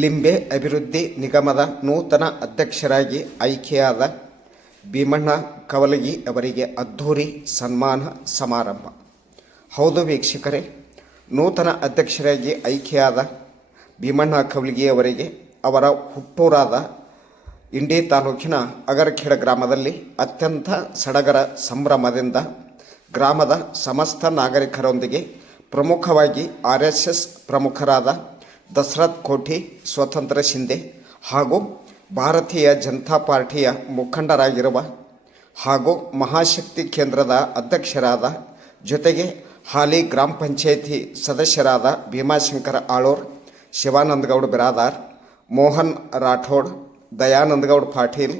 ಲಿಂಬೆ ಅಭಿವೃದ್ಧಿ ನಿಗಮದ ನೂತನ ಅಧ್ಯಕ್ಷರಾಗಿ ಆಯ್ಕೆಯಾದ ಭೀಮಣ್ಣ ಕವಲಗಿ ಅವರಿಗೆ ಅದ್ಧೂರಿ ಸನ್ಮಾನ ಸಮಾರಂಭ. ಹೌದು ವೀಕ್ಷಕರೇ, ನೂತನ ಅಧ್ಯಕ್ಷರಾಗಿ ಆಯ್ಕೆಯಾದ ಭೀಮಣ್ಣ ಕವಲಗಿ ಅವರಿಗೆ ಅವರ ಹುಟ್ಟೂರಾದ ಇಂಡಿ ತಾಲೂಕಿನ ಅಗರಖೇಡ ಗ್ರಾಮದಲ್ಲಿ ಅತ್ಯಂತ ಸಡಗರ ಸಂಭ್ರಮದಿಂದ ಗ್ರಾಮದ ಸಮಸ್ತ ನಾಗರಿಕರೊಂದಿಗೆ ಪ್ರಮುಖವಾಗಿ ಆರ್ ಎಸ್ ಎಸ್ ಪ್ರಮುಖರಾದ ದಶರಥ್ ಕೋಠಿ ಸ್ವತಂತ್ರ ಶಿಂದೆ ಹಾಗೂ ಭಾರತೀಯ ಜನತಾ ಪಾರ್ಟಿಯ ಮುಖಂಡರಾಗಿರುವ ಹಾಗೂ ಮಹಾಶಕ್ತಿ ಕೇಂದ್ರದ ಅಧ್ಯಕ್ಷರಾದ ಜೊತೆಗೆ ಹಾಲಿ ಗ್ರಾಮ ಪಂಚಾಯಿತಿ ಸದಸ್ಯರಾದ ಭೀಮಾಶಂಕರ ಆಳೋರ್, ಶಿವಾನಂದಗೌಡ ಬಿರಾದಾರ್, ಮೋಹನ್ ರಾಠೋಡ್, ದಯಾನಂದಗೌಡ ಪಾಟೀಲ್,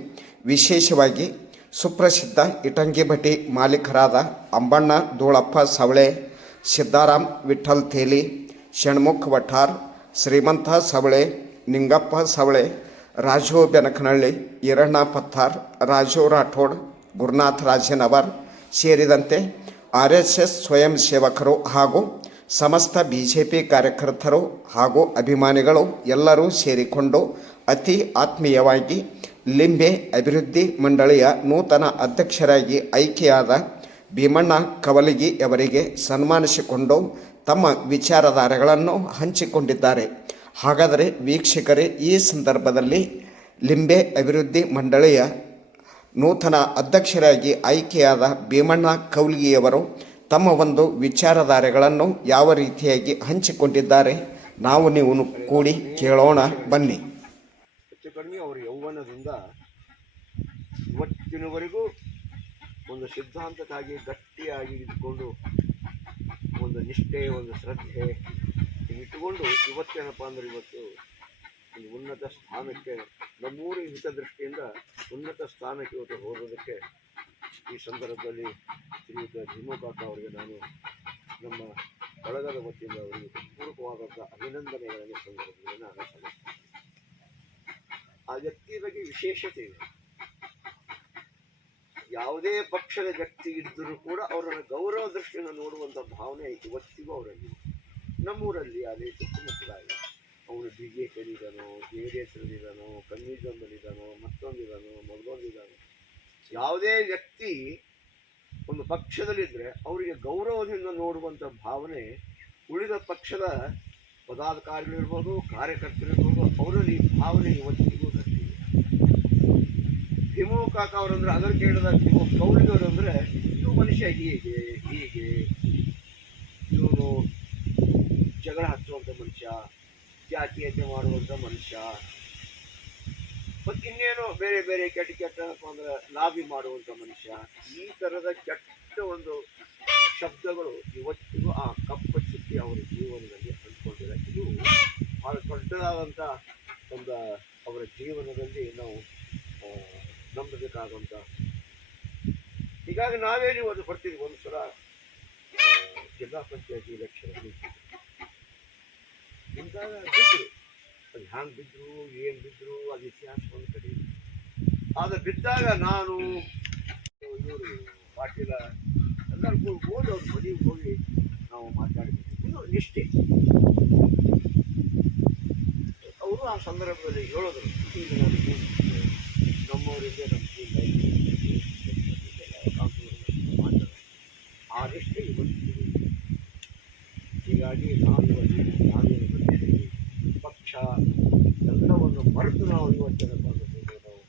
ವಿಶೇಷವಾಗಿ ಸುಪ್ರಸಿದ್ಧ ಇಟಂಗಿ ಭಟಿ ಮಾಲೀಕರಾದ ಅಂಬಣ್ಣ ಧೂಳಪ್ಪ ಸವಳೆ, ಸಿದ್ದಾರಾಮ್ ವಿಠಲ್ ತೇಲಿ, ಷಣ್ಮುಖ್ ವಠಾರ್ ಶ್ರೀಮಂತ ಸವಳೆ, ನಿಂಗಪ್ಪ ಸವಳೆ, ರಾಜು ಬೆನಕನಹಳ್ಳಿ, ಈರಣ್ಣ ಪತ್ತಾರ್, ರಾಜು ರಾಠೋಡ್, ಗುರುನಾಥ್ ರಾಜನವರ್ ಸೇರಿದಂತೆ ಆರ್ ಎಸ್ ಎಸ್ ಸ್ವಯಂ ಸೇವಕರು ಹಾಗೂ ಸಮಸ್ತ ಬಿ ಜೆ ಪಿ ಕಾರ್ಯಕರ್ತರು ಹಾಗೂ ಅಭಿಮಾನಿಗಳು ಎಲ್ಲರೂ ಸೇರಿಕೊಂಡು ಅತಿ ಆತ್ಮೀಯವಾಗಿ ಲಿಂಬೆ ಅಭಿವೃದ್ಧಿ ಮಂಡಳಿಯ ನೂತನ ಅಧ್ಯಕ್ಷರಾಗಿ ಆಯ್ಕೆಯಾದ ಭೀಮಣ್ಣ ಕವಲಿಗಿಯವರಿಗೆ ಸನ್ಮಾನಿಸಿಕೊಂಡು ತಮ್ಮ ವಿಚಾರಧಾರೆಗಳನ್ನು ಹಂಚಿಕೊಂಡಿದ್ದಾರೆ. ಹಾಗಾದರೆ ವೀಕ್ಷಕರೇ, ಈ ಸಂದರ್ಭದಲ್ಲಿ ಲಿಂಬೆ ಅಭಿವೃದ್ಧಿ ಮಂಡಳಿಯ ನೂತನ ಅಧ್ಯಕ್ಷರಾಗಿ ಆಯ್ಕೆಯಾದ ಭೀಮಣ್ಣ ಕೌಲ್ಗಿಯವರು ತಮ್ಮ ಒಂದು ವಿಚಾರಧಾರೆಗಳನ್ನು ಯಾವ ರೀತಿಯಾಗಿ ಹಂಚಿಕೊಂಡಿದ್ದಾರೆ? ನಾವು ನೀವು ಕೂಡಿ ಕೇಳೋಣ, ಬನ್ನಿ. ಹೆಚ್ಚು ಕಡಿಮೆ ಅವರು ಯೌವನದಿಂದ ಇವತ್ತಿನವರೆಗೂ ಒಂದು ಸಿದ್ಧಾಂತಕ್ಕಾಗಿ ಗಟ್ಟಿಯಾಗಿ ಇದ್ಕೊಂಡು ಒಂದು ನಿಷ್ಠೆ, ಒಂದು ಶ್ರದ್ಧೆ ಇಟ್ಟುಕೊಂಡು ಇವತ್ತೇನಪ್ಪ ಅಂದ್ರೆ ಇವತ್ತು ಒಂದು ಉನ್ನತ ಸ್ಥಾನಕ್ಕೆ ನಮ್ಮೂರ ಹಿತದೃಷ್ಟಿಯಿಂದ ಉನ್ನತ ಸ್ಥಾನಕ್ಕೆ ಇವತ್ತು ಹೋಗೋದಕ್ಕೆ ಈ ಸಂದರ್ಭದಲ್ಲಿ ಶ್ರೀಯುತ ಭೀಮಕಾಕ ಅವರಿಗೆ ನಾನು ನಮ್ಮ ಬಳಗದ ವತಿಯಿಂದ ಅವರಿಗೆ ಪೂರ್ವಕವಾದಂಥ ಅಭಿನಂದನೆಗಳನ್ನು ಸಂದರ್ಭದಲ್ಲಿ ನಾನು ಆ ವ್ಯಕ್ತಿಯ ಬಗ್ಗೆ ವಿಶೇಷತೆ ಇದೆ. ಯಾವುದೇ ಪಕ್ಷದ ವ್ಯಕ್ತಿ ಇದ್ದರೂ ಕೂಡ ಅವರನ್ನು ಗೌರವ ದೃಷ್ಟಿಯಿಂದ ನೋಡುವಂಥ ಭಾವನೆ ಇವತ್ತಿಗೂ ಅವರಲ್ಲಿ. ನಮ್ಮೂರಲ್ಲಿ ಅದೇ ಸುತ್ತಮುತ್ತಲಾಗಿ ಅವನು ಬಿ ಜೆ ಪಿಯಲ್ಲಿದ್ದಾನೋ ಜೆ ಡಿ ಎಸ್ನಲ್ಲಿದ್ದಾನೋ ಕಮ್ಯುನಿಸಮ್ನಲ್ಲಿದ್ದಾನೋ ಮತ್ತೊಂದಿದ್ದಾನೋ ಮಗದೊಂದಿದ್ದಾನೋ ಯಾವುದೇ ವ್ಯಕ್ತಿ ಒಂದು ಪಕ್ಷದಲ್ಲಿದ್ದರೆ ಅವರಿಗೆ ಗೌರವದಿಂದ ನೋಡುವಂಥ ಭಾವನೆ ಉಳಿದ ಪಕ್ಷದ ಪದಾಧಿಕಾರಿಗಳಿರ್ಬೋದು, ಕಾರ್ಯಕರ್ತರಿರ್ಬೋದು, ಅವರಲ್ಲಿ ಈ ಭಾವನೆ ಗಟ್ಟಿದೆ ಭೀಮು ಕಾಕ ಅವರಂದ್ರೆ ಅದರ ಕೇಳಿದ ಭೀಮೋ ಕೌಳಿದವರು ಅಂದರೆ ಇವು ಮನುಷ್ಯ ಹೀಗೆ ಹೀಗೆ ಇವನು ಜಗಳ ಹಚ್ಚುವಂಥ ಮನುಷ್ಯ, ಜಾತೀಯತೆ ಮಾಡುವಂಥ ಮನುಷ್ಯ. ಮತ್ತು ಇನ್ನೇನು ಬೇರೆ ಬೇರೆ ಕೆಟ್ಟ ಕೆಟ್ಟ ಅಂದ್ರೆ ಲಾಬಿ ಮಾಡುವಂಥ ಮನುಷ್ಯ. ಈ ಥರದ ಕೆಟ್ಟ ಒಂದು ಶಬ್ದಗಳು ಇವತ್ತಿಗೂ ಆ ಕಪ್ಪ ಚುಕ್ಕಿ ಅವರ ಜೀವನದಲ್ಲಿ ಅಂದ್ಕೊಂಡಿಲ್ಲ ಇದು ಬಹಳ ದೊಡ್ಡದಾದಂಥ ಒಂದು ಅವರ ಜೀವನದಲ್ಲಿ ನಾವು ಆ, ನಂಬಬೇಕಾದಂಥ ಹೀಗಾಗಿ ನೀವು ಅದು ಬರ್ತೀವಿ ಒಂದು ಸಲ ಜಿಲ್ಲಾ ಪಂಚಾಯತಿ ಎಲೆಕ್ಷನ್ ಬಿದ್ದರು. ಅದು ಹ್ಯಾಂಗೆ ಬಿದ್ದರು, ಏನು ಬಿದ್ದರು ಅದು ಇತಿಹಾಸ ಒಂದು ಕಡೆ. ಆದ್ರೆ ಬಿದ್ದಾಗ ನಾನು, ಇವರು ಪಾಟೀಲ, ಎಲ್ಲರಿಗೂ ಹೋಗಿ ಅವ್ರ ಮನೆಗೆ ಹೋಗಿ ನಾವು ಮಾತಾಡಬೇಕು ಇದು ನಿಷ್ಠೆ. ಅವರು ಆ ಸಂದರ್ಭದಲ್ಲಿ ಹೇಳಿದ್ರು ನಮ್ಮವರಿಂದ ನಮ್ಮ ಮಾತಾಡ ಆ ನಿಷ್ಠೆ ಇವತ್ತಿಗೆ ಹೀಗಾಗಿ ನಾವು ಇವತ್ತು ನಾವೇನು ಬಂದಿದ್ದೀವಿ ಪಕ್ಷ ಎಲ್ಲವನ್ನು ಮರೆತು ನಾವು ಇವತ್ತಿನ ಕಾಲದಲ್ಲಿ ನಾವು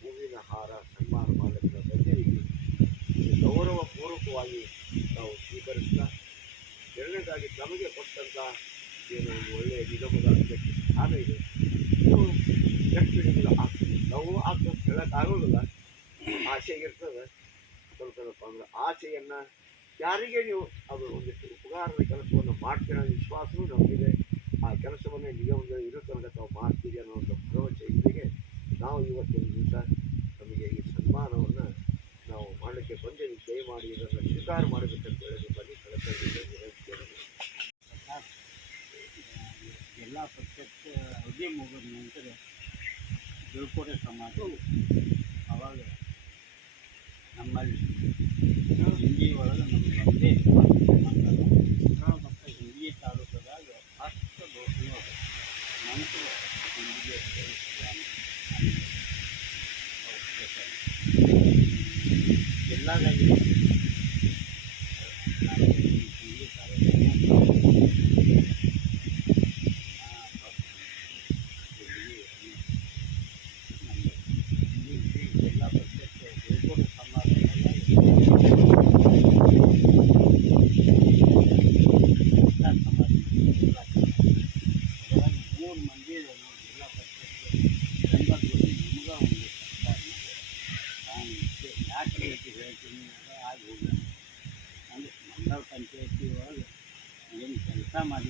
ಹೂವಿನ ಹಾರ, ಸನ್ಮಾನ ಮಾಡಲಿಕ್ಕೆ ಬಂದಿದ್ದೀವಿ ಗೌರವ ಗೌರವಪೂರ್ವಕವಾಗಿ ನಾವು ಸ್ವೀಕರಿಸ್ತಾ, ಎರಡನೇದಾಗಿ ತಮಗೆ ಕೊಟ್ಟಂಥ ಏನು ಒಂದು ಒಳ್ಳೆಯ ನಿಗಮದ ಅಧ್ಯಕ್ಷ ಸ್ಥಾನ ಇದೆ. ಇದು ನಿಮಗೆ ಆಗ್ತದೆ ನಾವು ಆಗ್ತದೆ ಹೇಳೋಕ್ಕಾಗೋದಿಲ್ಲ ಆಸೆ ಇರ್ತದೆ. ಸ್ವಲ್ಪ ಅಂದ್ರೆ ಆಸೆಯನ್ನು ಯಾರಿಗೆ ನೀವು ಅದು ಒಂದಿಷ್ಟು ಉಪಕಾರದ ಕೆಲಸವನ್ನು ಮಾಡ್ತೀರ ವಿಶ್ವಾಸವೂ ನಮಗಿದೆ. ಆ ಕೆಲಸವನ್ನು ನಿಗಮದ ಇರೋ ತನಕ ತಾವು ಮಾಡ್ತೀರಿ ಅನ್ನೋಂಥ ಭರವಸೆ ಇಲ್ಲಿಗೆ ನಾವು ಇವತ್ತಿನ ದಿವಸ ನಮಗೆ ಈ ಸನ್ಮಾನವನ್ನು ನಾವು ಮಾಡಲಿಕ್ಕೆ ಬಂದೇವೆ. ದಯಮಾಡಿ ಇದನ್ನು ಸ್ವೀಕಾರ ಮಾಡಬೇಕಂತ ಹೇಳಿ ಬನ್ನಿ ಎಲ್ಲ ಪಕ್ಷಕ್ಕೆ ಅವಧಿ ಮುಗಿದ ನಂತರ ಬೀಳ್ಕೊಡೆ ಸಮಾಜ ಅವಾಗ ನಮ್ಮಲ್ಲಿ ಹಿಂದಿ ಒಳಗೆ ನಮಗೆ ಒಂದೇ ಮಾತಾಡೋದು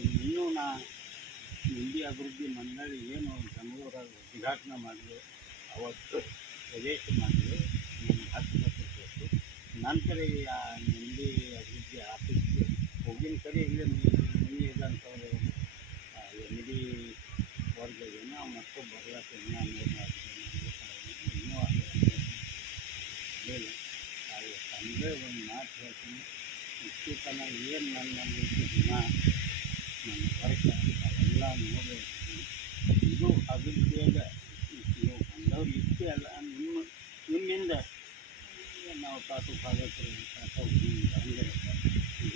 ಇನ್ನೂ ನಾ ಹಿಂದಿ ಅಭಿವೃದ್ಧಿ ಮಂಡಳಿ ಏನು ಬೆಂಗಳೂರಾಗ ಉದ್ಘಾಟನೆ ಮಾಡಿದೆ ಅವತ್ತು ಪ್ರದೇಶ ಮಾಡಿದೆ ನಾನು ಹತ್ತು ಕೊಟ್ಟು. ನಂತರ ಈ, ಆ ಹಿಂದಿ ಅಭಿವೃದ್ಧಿ ಆಫೀಸ್ಗೆ ಹೋಗಿನ ಕಡೆ ಇಲ್ಲೇ ಮನೆ ಇದ್ದಂಥವ್ರು ಎಂ ಡಿ ವರ್ಗ ನಾವು ಮತ್ತು ಬರ್ಲಾಕ ಇನ್ನೂ ಇನ್ನೂ ಇಲ್ಲ. ಅದು ತಂದೆ ಒಂದು ಮಾತು ಹೇಳ್ತೀನಿ. ಇಷ್ಟು ತನಕ ಏನು ನನ್ನ ದಿನ? ನನ್ನ ವರ್ಗ ಅವೆಲ್ಲ ನೋಡಬೇಕು. ಇದು ಅಭಿವೃದ್ಧಿಯಾಗ ನೀವು ಬಂದವ್ರು ಇಷ್ಟೇ ಅಲ್ಲ, ನಿಮ್ಮ, ನಿಮ್ಮಿಂದ ನಾವು ಪಾದಕರು ತಾತ ಅಂದರೆ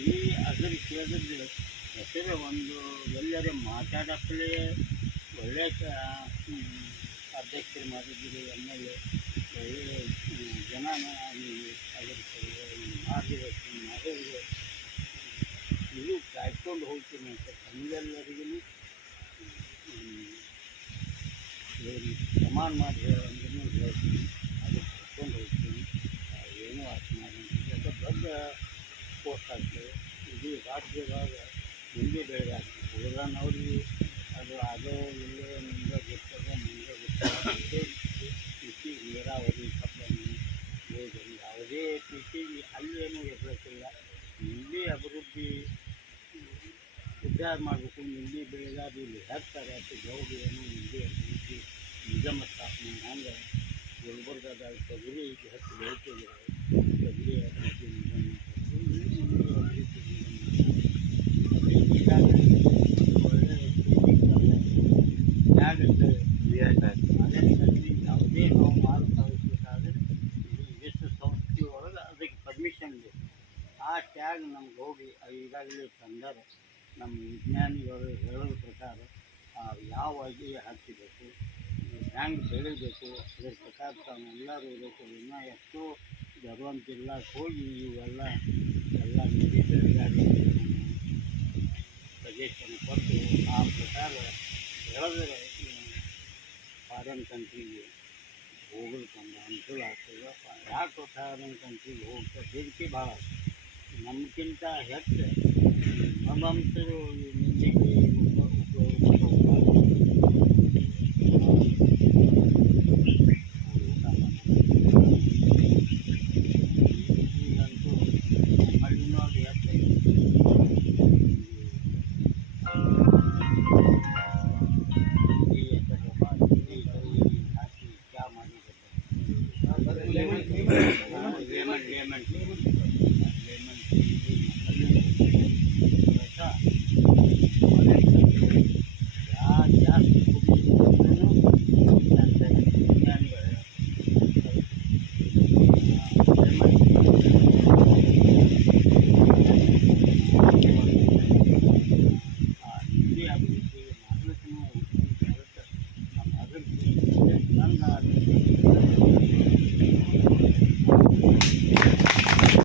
ಈ ಅದ್ರ ಕೇಳಿದ್ರೆ ಹೆಸರು ಒಂದು, ಎಲ್ಲರೇ ಮಾತಾಡಕ್ಕಲೇ ಒಳ್ಳೆಯ ಅಧ್ಯಕ್ಷರು ಮಾಡಿದ್ದೀರಿ ಎಂ ಎಲ್ ಎ ಒಳ್ಳೆಯ ಜನ ಅದ್ರ ಮಾರ್ಗದರ್ಶನ ಮಾಡೋರಿಗೆ ಇದು ಕಾಯ್ಕೊಂಡು ಹೋಗ್ತೀನಿ ಅಂತ ತಮ್ಮೆಲ್ಲರಿಗೂ ಸಮಾನ ಮಾಡಿ ಹೇಳಂದ್ರೂ ಹೇಳ್ತೀನಿ. ಅದು ಕರ್ಕೊಂಡು ಹೋಗ್ತೀನಿ. ಏನು ಮಾಡಿ ಯಾಕೆ ದೊಡ್ಡ ಪೋಸ್ಟ್ ಆಗ್ತದೆ ಇಡೀ ರಾಜ್ಯದಾಗ ಹಿಂದಿ ಬೆಳೆದಾಗ್ತದೆ ಉಳಿದನವ್ರಿಗೆ ಅದು ಅದೋ ಇಲ್ಲೋ ನಿಮ್ಗೆ ಗೊತ್ತದ ನಿಮ್ಗೆ ಗೊತ್ತದ ಕೃಷಿ ನೀರಾವರಿ ಕಬ್ಬನ್ನು ಯೋಜನೆ. ಯಾವುದೇ ಕೃಷಿ ಅಲ್ಲೇನು ಇರಬೇಕಿಲ್ಲ ಇಲ್ಲಿ ಅಭಿವೃದ್ಧಿ ಉದ್ಧಾರ ಮಾಡಬೇಕು. ನಿಂಬೆ ಬೆಳೆಗಾದ ಇಲ್ಲಿ ಹಾಕ್ತಾರೆ. ಅದು ಏನು ನಿಂಬೆ ಅಭಿವೃದ್ಧಿ ನಿಗಮ ಸ್ಥಾಪನೆ ಹ್ಯಾಂಗೆ ಗುಲ್ಬರ್ಗದ ಗುರಿ ಇತಿಹಾಸ ಯಾಗುತ್ತೆ ಅದೇ ರೀತಿ ಯಾವುದೇ ನಾವು ಇದು ಎಷ್ಟು ಸಂಸ್ಥೆ ಅದಕ್ಕೆ ಪರ್ಮಿಷನ್ ಬೇಕು ಆ ಟ್ಯಾಗ್ ನಮ್ಗೆ ಹೋಗಿ ಈಗಾಗಲೇ ತಂದರೆ ನಮ್ಮ ವಿಜ್ಞಾನಿಗಳು ಹೇಳೋದ್ರ ಪ್ರಕಾರ ಯಾವ ಅಗಿ ಹಾಕಿಬೇಕು ಹ್ಯಾಂಗೆ ಬೆಳಿಬೇಕು, ಅದ್ರ ಪ್ರಕಾರ ತಾವೆಲ್ಲರೂ ಇರಬೇಕು ಇನ್ನೂ ಎಷ್ಟೋ ಧರ್ವಂತ ಜಿಲ್ಲಾಕ್ಕೆ ಹೋಗಿ ಇವೆಲ್ಲ ಎಲ್ಲ ನಿಧಿ ಬೆಳೆಗಾರಿ ಸಜೆಷನ್ ಕೊಟ್ಟು ಆ ಪ್ರಕಾರ ಹೇಳಿದ್ರೆ ಫಾರಿನ್ ಕಂಟ್ರಿಗೆ ಹೋಗ್ಲಿಕ್ಕೆ ಒಂದು ಅನುಕೂಲ ಆಗ್ತದೆ, ಯಾಕೆ ಫಾರಿನ್ ಕಂಟ್ರಿಗೆ ಹೋಗ್ತಾ ಬೇಡಿಕೆ ಭಾಳ ನಮ್ಗಿಂತ ಹೆಚ್ಚು ನಮ್ಮಂತರು লেমন লেমন লেমন লেমন